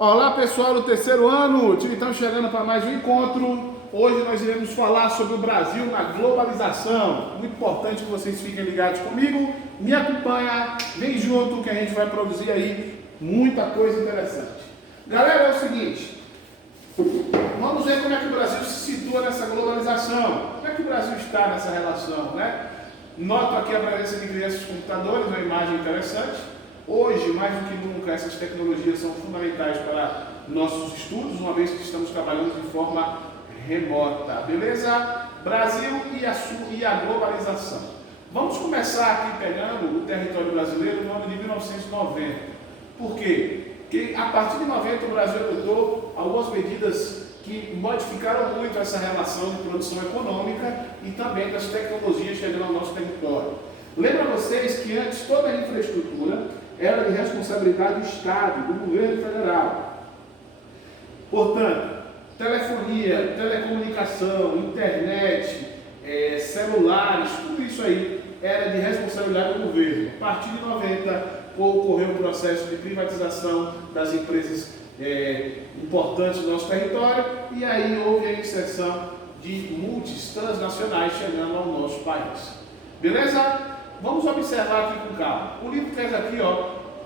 Olá pessoal do terceiro ano, estamos chegando para mais um encontro. Hoje nós iremos falar sobre o Brasil na globalização. Muito importante que vocês fiquem ligados comigo, me acompanha, vem junto que a gente vai produzir aí muita coisa interessante. Galera, é o seguinte, vamos ver como é que o Brasil se situa nessa globalização, como é que o Brasil está nessa relação, né? Noto aqui a presença de crianças computadores, uma imagem interessante. Hoje, mais do que nunca, essas tecnologias são fundamentais para nossos estudos, uma vez que estamos trabalhando de forma remota. Beleza? Brasil e a globalização. Vamos começar aqui pegando o território brasileiro no ano de 1990. Por quê? Porque a partir de 90 o Brasil adotou algumas medidas que modificaram muito essa relação de produção econômica e também das tecnologias chegando ao nosso território. Lembra vocês que antes toda a infraestrutura era de responsabilidade do Estado, do governo federal. Portanto, telefonia, telecomunicação, internet, celulares, tudo isso aí era de responsabilidade do governo. A partir de 90, ocorreu o processo de privatização das empresas importantes do nosso território e aí houve a inserção de multis transnacionais chegando ao nosso país. Beleza? Vamos observar aqui com calma. O livro traz aqui,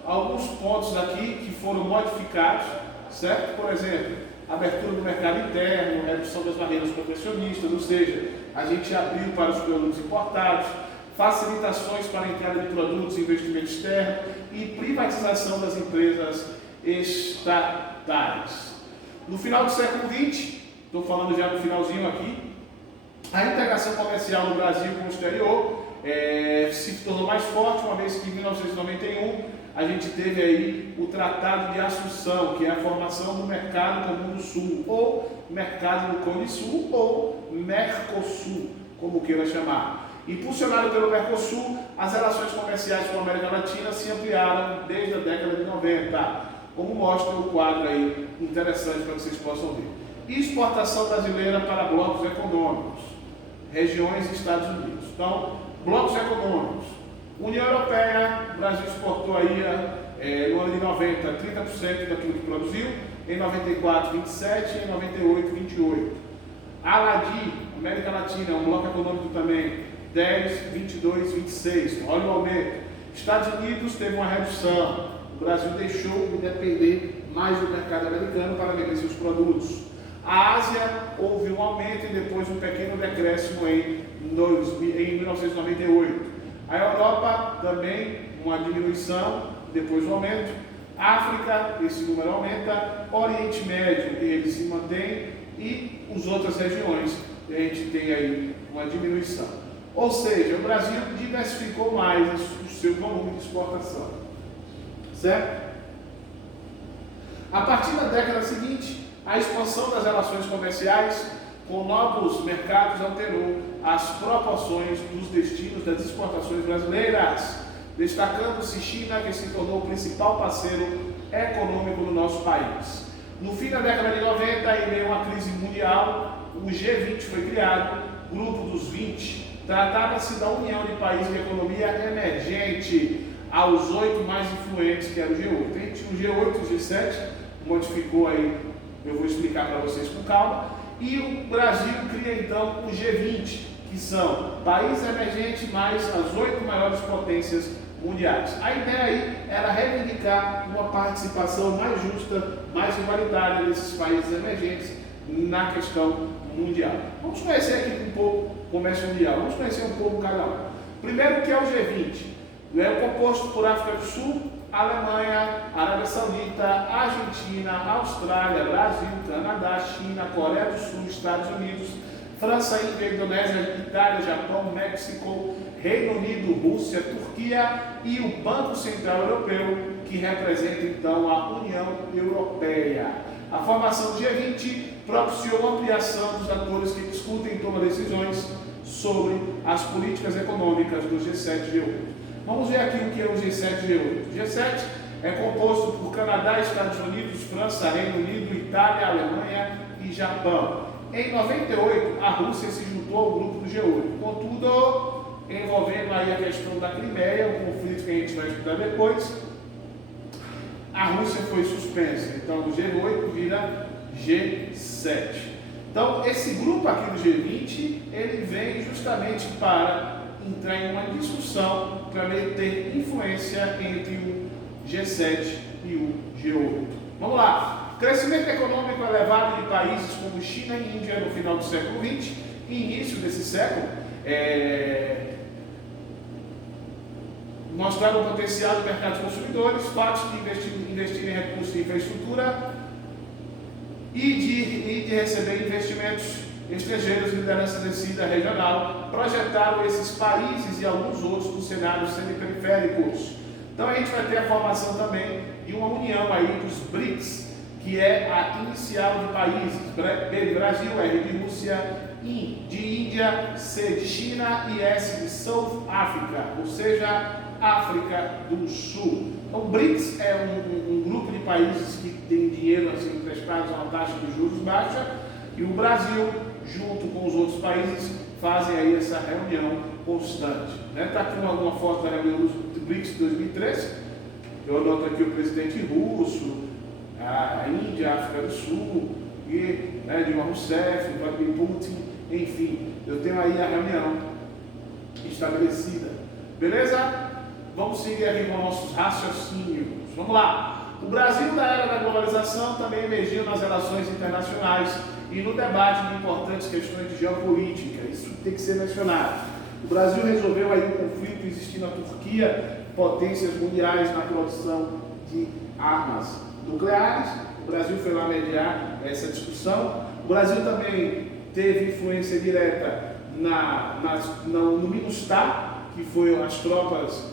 alguns pontos aqui que foram modificados, certo? Por exemplo, abertura do mercado interno, redução das barreiras protecionistas, ou seja, a gente abriu para os produtos importados, facilitações para a entrada de produtos e investimento externo e privatização das empresas estatais. No final do século XX, estou falando já no finalzinho aqui, a integração comercial no Brasil com o exterior se tornou mais forte, uma vez que em 1991 a gente teve aí o Tratado de Assunção, que é a formação do Mercado Comum do Sul, ou Mercado do Cone Sul, ou Mercosul, como queira chamar. Impulsionado pelo Mercosul, as relações comerciais com a América Latina se ampliaram desde a década de 90, como mostra o quadro aí interessante para que vocês possam ver. Exportação brasileira para blocos econômicos, regiões e Estados Unidos. Então, blocos econômicos. União Europeia, o Brasil exportou aí no ano de 90 30% daquilo que produziu, em 94 27%, em 98 28%. ALADI, América Latina, um bloco econômico também, 10, 22, 26%. Olha o aumento. Estados Unidos teve uma redução. O Brasil deixou de depender mais do mercado americano para vender seus produtos. A Ásia houve um aumento e depois um pequeno decréscimo em 1998. A Europa também uma diminuição, depois um aumento. África, esse número aumenta. Oriente Médio, ele se mantém. E as outras regiões, a gente tem aí uma diminuição. Ou seja, o Brasil diversificou mais o seu volume de exportação. Certo? A partir da década seguinte, a expansão das relações comerciais com novos mercados alterou as proporções dos destinos das exportações brasileiras, destacando-se China, que se tornou o principal parceiro econômico do nosso país. No fim da década de 90, em meio a uma crise mundial, o G20 foi criado, Grupo dos 20. Tratava-se da união de países de economia emergente aos 8 mais influentes, que era o G8. A gente tinha o G8 e o G7, modificou aí, eu vou explicar para vocês com calma. E o Brasil cria então o G20, que são países emergentes mais as 8 maiores potências mundiais. A ideia aí era reivindicar uma participação mais justa, mais igualitária desses países emergentes na questão mundial. Vamos conhecer aqui um pouco o comércio mundial, vamos conhecer um pouco cada um. Primeiro, o que é o G20? É composto por África do Sul, Alemanha, Arábia Saudita, Argentina, Austrália, Brasil, Canadá, China, Coreia do Sul, Estados Unidos, França, Índia, Indonésia, Itália, Japão, México, Reino Unido, Rússia, Turquia e o Banco Central Europeu, que representa então a União Europeia. A formação do G20 propiciou a ampliação dos atores que discutem e tomam decisões sobre as políticas econômicas do G7 e G8. Vamos ver aqui o que é o G7 e G8. O G7 é composto por Canadá, Estados Unidos, França, Reino Unido, Itália, Alemanha e Japão. Em 98, a Rússia se juntou ao grupo do G8. Contudo, envolvendo aí a questão da Crimeia, um conflito que a gente vai estudar depois, a Rússia foi suspensa. Então o G8 vira G7. Então esse grupo aqui do G20, ele vem justamente para entrar em uma discussão para ter influência entre o G7 e o G8. Vamos lá. Crescimento econômico elevado de países como China e Índia no final do século XX e início desse século mostraram o potencial do mercado de consumidores, fatos de investir em recursos de infraestrutura e de receber investimentos estrangeiros, liderança descida regional, projetaram esses países e alguns outros no cenário semiperiféricos. Então a gente vai ter a formação também de uma união aí dos BRICS, que é a inicial de países, B de Brasil, R de Rússia, I de Índia, C de China e S de South Africa, ou seja, África do Sul. Então, o BRICS é um grupo de países que tem dinheiro assim, emprestado a uma taxa de juros baixa, e o Brasil, junto com os outros países, fazem aí essa reunião constante. Está aqui uma foto da reunião do BRICS de 2013. Eu anoto aqui o presidente russo, a Índia, a África do Sul, e Dilma Rousseff, Vladimir Putin, enfim, eu tenho aí a reunião estabelecida. Beleza? Vamos seguir aqui com nossos raciocínios. Vamos lá. O Brasil da era da globalização também emergiu nas relações internacionais e no debate de importantes questões de geopolítica. Isso tem que ser mencionado. O Brasil resolveu aí um conflito existindo na Turquia, potências mundiais na produção de armas nucleares. O Brasil foi lá mediar essa discussão. O Brasil também teve influência direta no MINUSTAH, que foi as tropas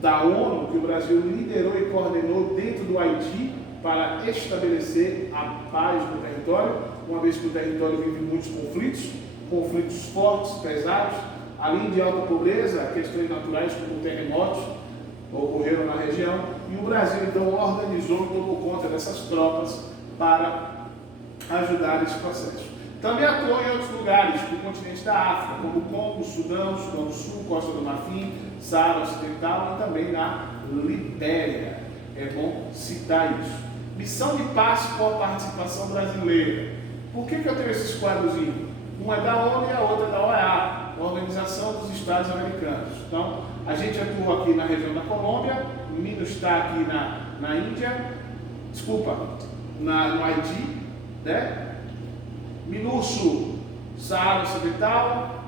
da ONU, que o Brasil liderou e coordenou dentro do Haiti para estabelecer a paz no território, uma vez que o território vive muitos conflitos fortes, pesados, além de alta pobreza, questões naturais como terremotos ocorreram na região, e o Brasil então organizou e tomou conta dessas tropas para ajudar nesse processo. Também atuou em outros lugares do continente da África, como Congo, Sudão do Sul, Costa do Marfim, Saara Ocidental e também na Libéria. É bom citar isso. Missão de paz com a participação brasileira. Por que eu tenho esses quadrozinhos? Uma é da ONU e a outra é da OEA, a Organização dos Estados Americanos. Então, a gente atuou aqui na região da Colômbia, o MINUSTAH aqui na Índia, no Haiti, né? MINURSO, Saara Ocidental,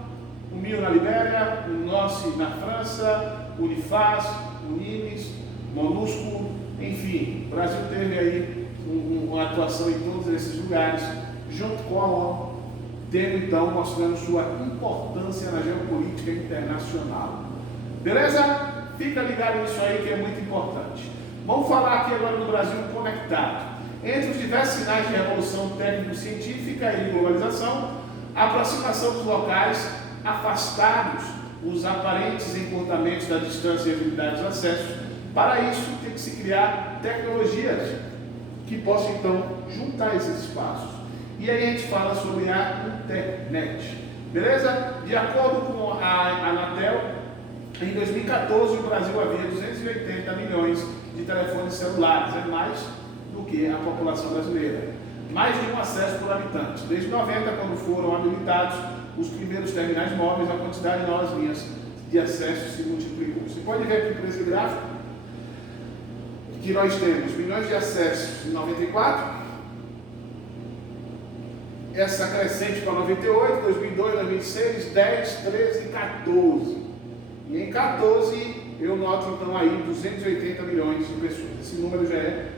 o MIL na Libéria, o NOSCE na França, o UNIFAS, o NIMES, MONUSCO, enfim, o Brasil teve aí uma atuação em todos esses lugares, junto com a ONU, tendo então mostrando sua importância na geopolítica internacional. Beleza? Fica ligado nisso aí que é muito importante. Vamos falar aqui agora do Brasil conectado. Entre os diversos sinais de revolução técnico-científica e globalização, a aproximação dos locais afastados, os aparentes encurtamentos da distância e habilidade dos acessos. Para isso, tem que se criar tecnologias que possam, então, juntar esses espaços. E aí a gente fala sobre a internet. Beleza? De acordo com a Anatel, em 2014 o Brasil havia 280 milhões de telefones celulares, é mais do que a população brasileira. Mais de um acesso por habitante. Desde 90, quando foram habilitados os primeiros terminais móveis, a quantidade de novas linhas de acesso se multiplicou. Você pode ver aqui por esse gráfico que nós temos milhões de acessos em 94, essa crescente para 98, 2002, 2006, 10, 13 e 14. E em 14 eu noto então aí 280 milhões de pessoas. Esse número já é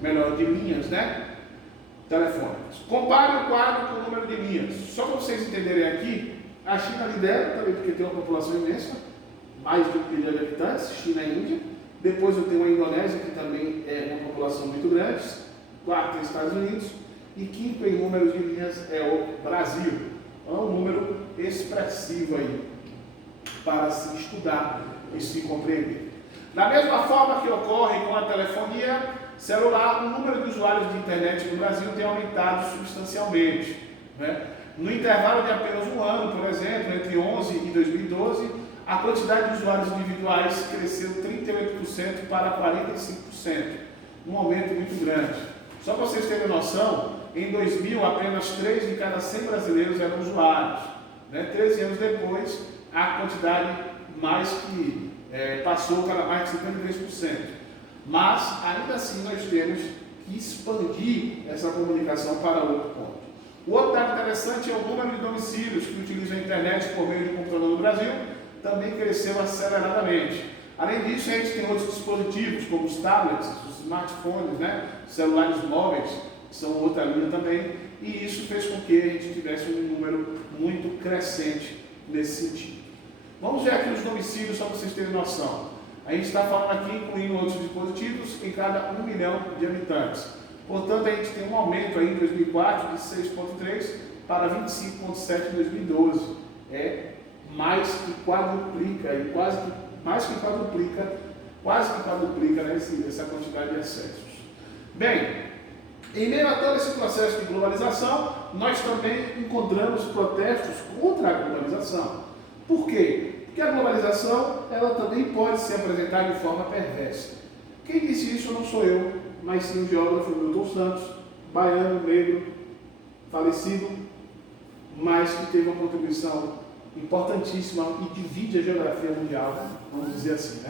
melhor, de linhas, né? Telefônicas. Compare o quadro com o número de linhas. Só para vocês entenderem aqui, a China lidera, também porque tem uma população imensa, mais de 1 bilhão de habitantes, China e Índia. Depois eu tenho a Indonésia, que também é uma população muito grande. Quarto é os Estados Unidos. E quinto em número de linhas é o Brasil. É um número expressivo aí para se estudar e se compreender. Da mesma forma que ocorre com a telefonia celular, o número de usuários de internet no Brasil tem aumentado substancialmente, né? No intervalo de apenas um ano, por exemplo, entre 11 e 2012, a quantidade de usuários individuais cresceu 38% para 45%, um aumento muito grande. Só para vocês terem noção, em 2000 apenas 3 de cada 100 brasileiros eram usuários. 13 anos depois, a quantidade mais que passou para mais de 53%. Mas, ainda assim, nós temos que expandir essa comunicação para outro ponto. O outro dado interessante é o número de domicílios que utilizam a internet por meio de computador no Brasil, também cresceu aceleradamente. Além disso, a gente tem outros dispositivos, como os tablets, os smartphones, celulares móveis, que são outra linha também, e isso fez com que a gente tivesse um número muito crescente nesse sentido. Vamos ver aqui os domicílios, só para vocês terem noção. A gente está falando aqui, incluindo outros dispositivos, em cada 1 milhão de habitantes. Portanto, a gente tem um aumento aí em 2004 de 6,3 para 25,7 em 2012. É mais que quadruplica, e quase que quadruplica essa quantidade de acessos. Bem, em meio a todo esse processo de globalização, nós também encontramos protestos contra a globalização. Por quê? Porque a globalização ela também pode se apresentar de forma perversa. Quem disse isso não sou eu, mas sim o geógrafo Milton Santos, baiano, negro, falecido, mas que teve uma contribuição importantíssima e divide a geografia mundial, vamos dizer assim,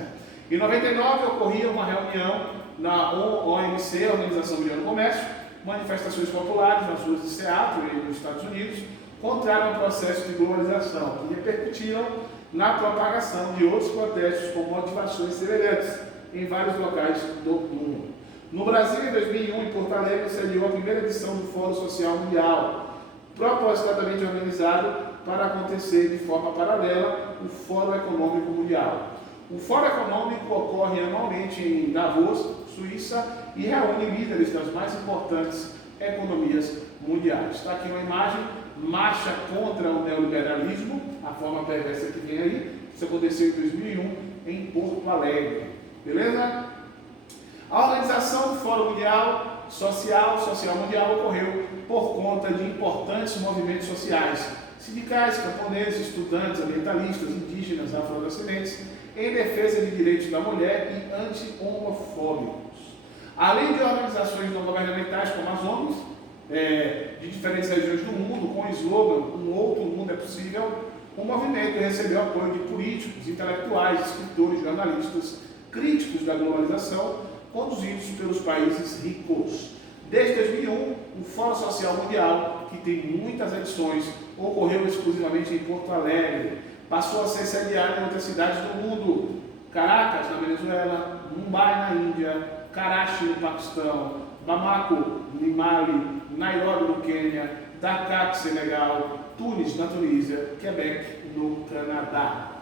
Em 99 ocorria uma reunião na OMC, Organização Mundial do Comércio, manifestações populares nas ruas de Seattle, nos Estados Unidos, contrário ao processo de globalização, que repercutiram na propagação de outros protestos com motivações semelhantes em vários locais do mundo. No Brasil, em 2001, em Porto Alegre, sediou a primeira edição do Fórum Social Mundial, propositadamente organizado para acontecer de forma paralela o Fórum Econômico Mundial. O Fórum Econômico ocorre anualmente em Davos, Suíça, e reúne líderes das mais importantes economias mundiais. Está aqui uma imagem, marcha contra o neoliberalismo, a forma perversa que vem aí. Isso aconteceu em 2001 em Porto Alegre. Beleza? A organização do Fórum Mundial Social Mundial ocorreu por conta de importantes movimentos sociais, sindicais, camponeses, estudantes, ambientalistas, indígenas, afrodescendentes, em defesa de direitos da mulher e anti-homofóbicos. Além de organizações não governamentais como as ONGs, de diferentes regiões do mundo, com o slogan "Um outro mundo é possível", o movimento recebeu apoio de políticos, intelectuais, escritores, jornalistas, críticos da globalização, conduzidos pelos países ricos. Desde 2001, o Fórum Social Mundial, que tem muitas edições, ocorreu exclusivamente em Porto Alegre. Passou a ser sediado em outras cidades do mundo: Caracas, na Venezuela, Mumbai, na Índia, Karachi, no Paquistão, Bamako, no Mali, Nairobi, no Quênia, Dakar, no Senegal, Tunis, na Tunísia, Quebec, no Canadá.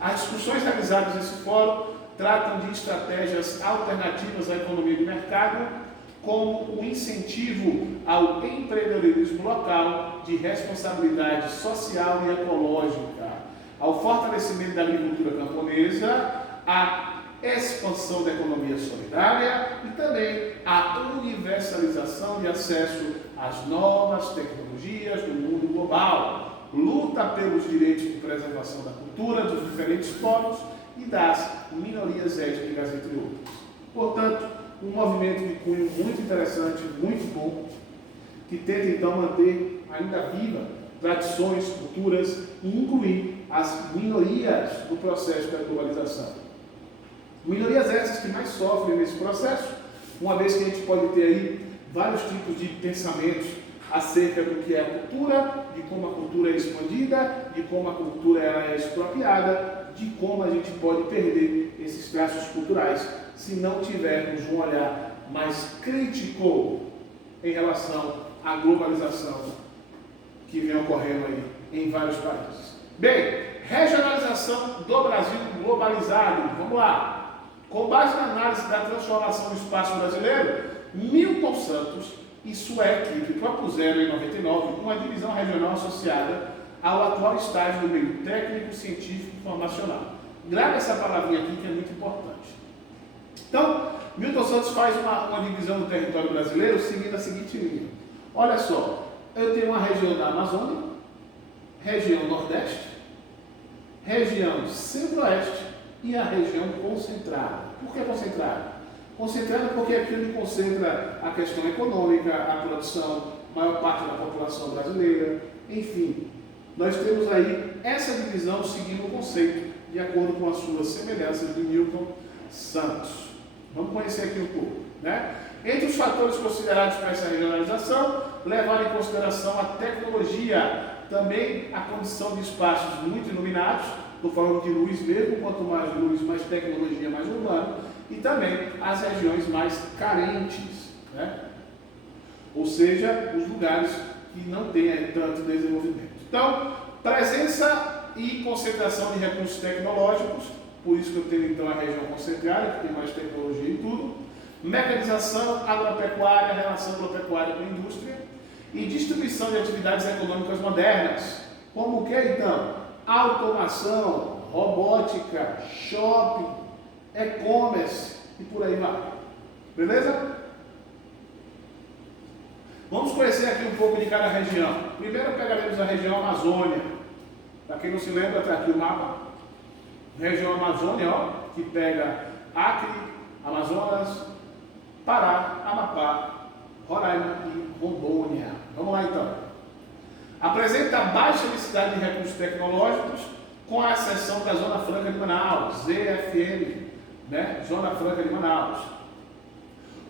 As discussões realizadas nesse fórum tratam de estratégias alternativas à economia de mercado, como o incentivo ao empreendedorismo local de responsabilidade social e ecológica, ao fortalecimento da agricultura camponesa, à expansão da economia solidária e também à universalização de acesso às novas tecnologias do mundo global, luta pelos direitos de preservação da cultura dos diferentes povos e das minorias étnicas, entre outros. Portanto, um movimento de cunho muito interessante, muito bom, que tenta então manter ainda viva tradições, culturas e incluir as minorias no processo da globalização. Minorias essas que mais sofrem nesse processo, uma vez que a gente pode ter aí vários tipos de pensamentos acerca do que é a cultura, de como a cultura é expandida, de como a cultura é expropriada, de como a gente pode perder esses traços culturais se não tivermos um olhar mais crítico em relação à globalização que vem ocorrendo aí em vários países. Bem, regionalização do Brasil globalizado. Vamos lá. Com base na análise da transformação do espaço brasileiro, Milton Santos e sua equipe propuseram em 99 uma divisão regional associada ao atual estágio do meio técnico, científico e formacional. Grave essa palavrinha aqui que é muito importante. Então, Milton Santos faz uma divisão do território brasileiro seguindo a seguinte linha. Olha só, eu tenho uma região da Amazônia, região Nordeste, região centro-oeste e a região concentrada. Por que concentrada? Concentrada porque aqui onde concentra a questão econômica, a produção, maior parte da população brasileira, enfim. Nós temos aí essa divisão seguindo o conceito, de acordo com as suas semelhanças de Newton Santos. Vamos conhecer aqui um pouco, né? Entre os fatores considerados para essa regionalização, levar em consideração a tecnologia, também a condição de espaços muito iluminados, estou falando de luz mesmo, quanto mais luz, mais tecnologia, mais urbano, e também as regiões mais carentes, né? Ou seja, os lugares que não têm tanto desenvolvimento. Então, presença e concentração de recursos tecnológicos, por isso que eu tenho então a região concentrada, que tem mais tecnologia e tudo, mecanização, agropecuária, relação agropecuária com a indústria e distribuição de atividades econômicas modernas, como o que então? Automação, robótica, shopping, e-commerce e por aí vai. Beleza? Vamos conhecer aqui um pouco de cada região. Primeiro pegaremos a região Amazônia. Para quem não se lembra, está aqui o mapa. Região Amazônia, ó, que pega Acre, Amazonas, Pará, Amapá, Roraima e Rondônia. Vamos lá então. Apresenta baixa necessidade de recursos tecnológicos, com a exceção da Zona Franca de Manaus, ZFM, né? Zona Franca de Manaus,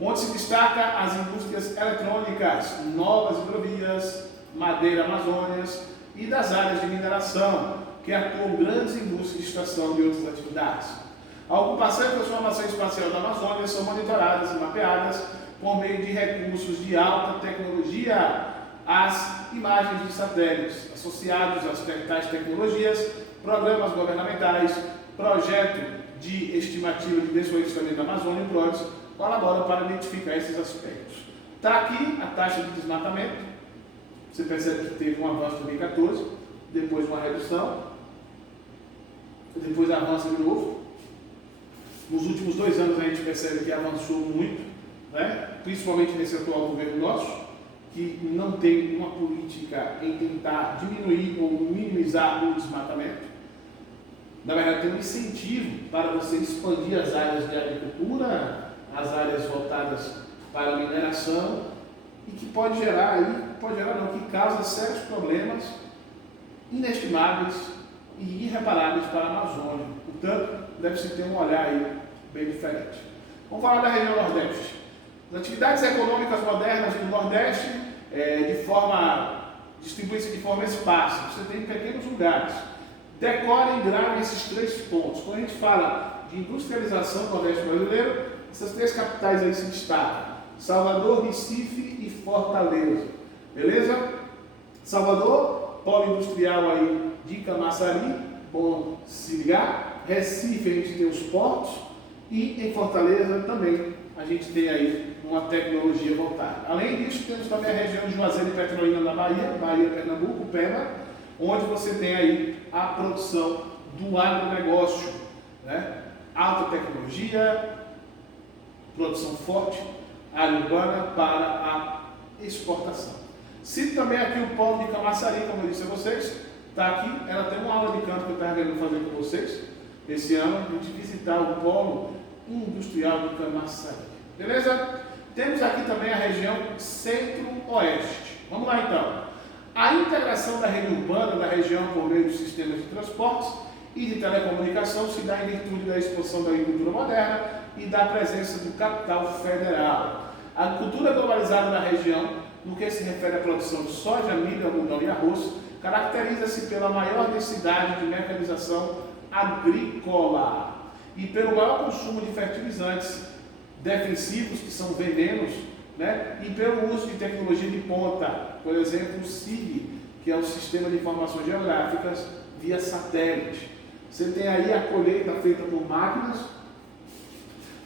onde se destaca as indústrias eletrônicas, novas hidrovias, madeira amazônias e das áreas de mineração, que atuam grandes indústrias de extração de outras atividades. A ocupação e transformação espacial da Amazônia são monitoradas e mapeadas por meio de recursos de alta tecnologia, as imagens de satélites associados às tais tecnologias, programas governamentais, projeto de estimativa de desflorestamento da Amazônia e PRODES colaboram para identificar esses aspectos. Está aqui a taxa de desmatamento. Você percebe que teve um avanço em 2014, depois uma redução, depois avança de novo. Nos últimos 2 anos a gente percebe que avançou muito, né? Principalmente nesse atual governo nosso, que não tem uma política em tentar diminuir ou minimizar o desmatamento. Na verdade, tem um incentivo para você expandir as áreas de agricultura, as áreas voltadas para a mineração, e que pode gerar que causa sérios problemas inestimáveis e irreparáveis para a Amazônia. Portanto, deve-se ter um olhar aí bem diferente. Vamos falar da região Nordeste. As atividades econômicas modernas do Nordeste distribuem-se de forma esparsa. Você tem pequenos lugares. Decorem e gravem esses 3 pontos. Quando a gente fala de industrialização do Nordeste brasileiro, essas 3 capitais aí se destacam: Salvador, Recife e Fortaleza. Beleza? Salvador, polo industrial aí de Camaçari, bom se ligar. Recife a gente tem os portos e em Fortaleza também a gente tem aí uma tecnologia voltada. Além disso, temos também a região de Juazeiro e Petrolina na Bahia, Pernambuco, Pema, onde você tem aí a produção do agronegócio, né? Alta tecnologia, produção forte, área urbana para a exportação. Cito também aqui o polo de Camaçari, como eu disse a vocês, está aqui, ela tem uma aula de canto que eu estava querendo fazer com vocês, esse ano, a gente visitar o polo industrial de Camaçari. Beleza? Temos aqui também a região centro-oeste. Vamos lá então. A integração da rede urbana da região por meio dos sistemas de transportes e de telecomunicação se dá em virtude da expansão da agricultura moderna e da presença do capital federal. A agricultura globalizada na região, no que se refere à produção de soja, milho, algodão e arroz, caracteriza-se pela maior densidade de mecanização agrícola e pelo maior consumo de fertilizantes defensivos, que são venenos, né? E pelo uso de tecnologia de ponta, por exemplo, o SIG, que é o Sistema de Informações Geográficas via satélite. Você tem aí a colheita feita por máquinas,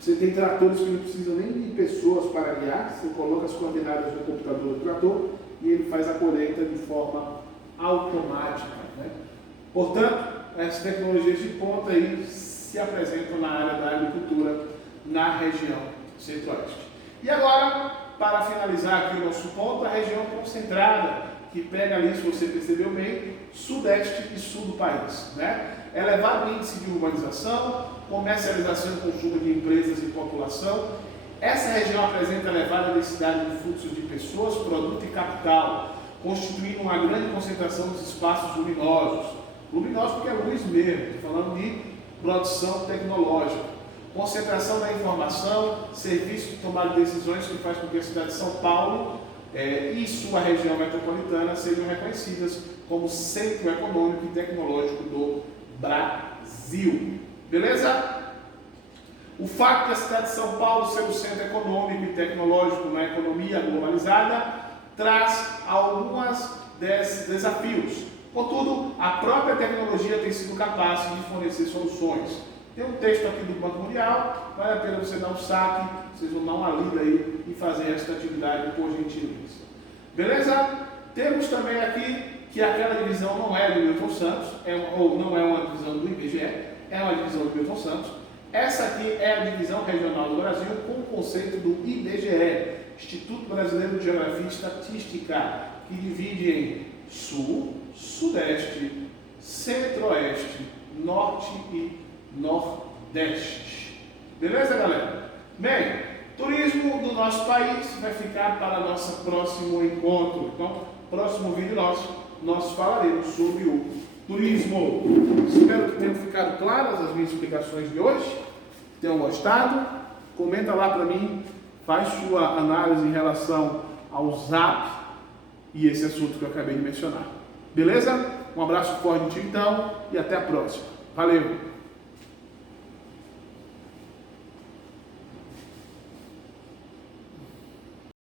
você tem tratores que não precisam nem de pessoas para guiar, você coloca as coordenadas no computador do trator e ele faz a colheita de forma automática, né? Portanto, as tecnologias de ponta aí se apresentam na área da agricultura na região centro-oeste. E agora, para finalizar aqui o nosso ponto, a região concentrada, que pega ali, se você percebeu bem, sudeste e sul do país, né? elevado índice de urbanização, comercialização e consumo de empresas e população. Essa região apresenta elevada densidade de fluxos de pessoas, produto e capital, constituindo uma grande concentração dos espaços luminosos. Luminosos porque é luz mesmo, estou falando de produção tecnológica. Concentração da informação, serviço de tomada de decisões que faz com que a cidade de São Paulo e sua região metropolitana sejam reconhecidas como centro econômico e tecnológico do Brasil. Beleza? O fato da cidade de São Paulo ser o centro econômico e tecnológico na economia globalizada traz alguns desafios. Contudo, a própria tecnologia tem sido capaz de fornecer soluções. Tem um texto aqui do Banco Mundial, vale a pena você dar um saque, vocês vão dar uma lida aí e fazer esta atividade por gentileza. Beleza? Temos também aqui que aquela divisão não é do Milton Santos, ou não é uma divisão do IBGE, é uma divisão do Milton Santos. Essa aqui é a divisão regional do Brasil com o conceito do IBGE, Instituto Brasileiro de Geografia e Estatística, que divide em Sul, Sudeste, Centro-Oeste, Norte e Nordeste. Beleza, galera? Bem, turismo do nosso país vai ficar para nosso próximo encontro. Então, próximo vídeo nosso, nós falaremos sobre o turismo. Espero que tenham ficado claras as minhas explicações de hoje. Tenham gostado? Comenta lá para mim, faz sua análise em relação ao ZAP e esse assunto que eu acabei de mencionar. Beleza? Um abraço forte de ti então e até a próxima. Valeu!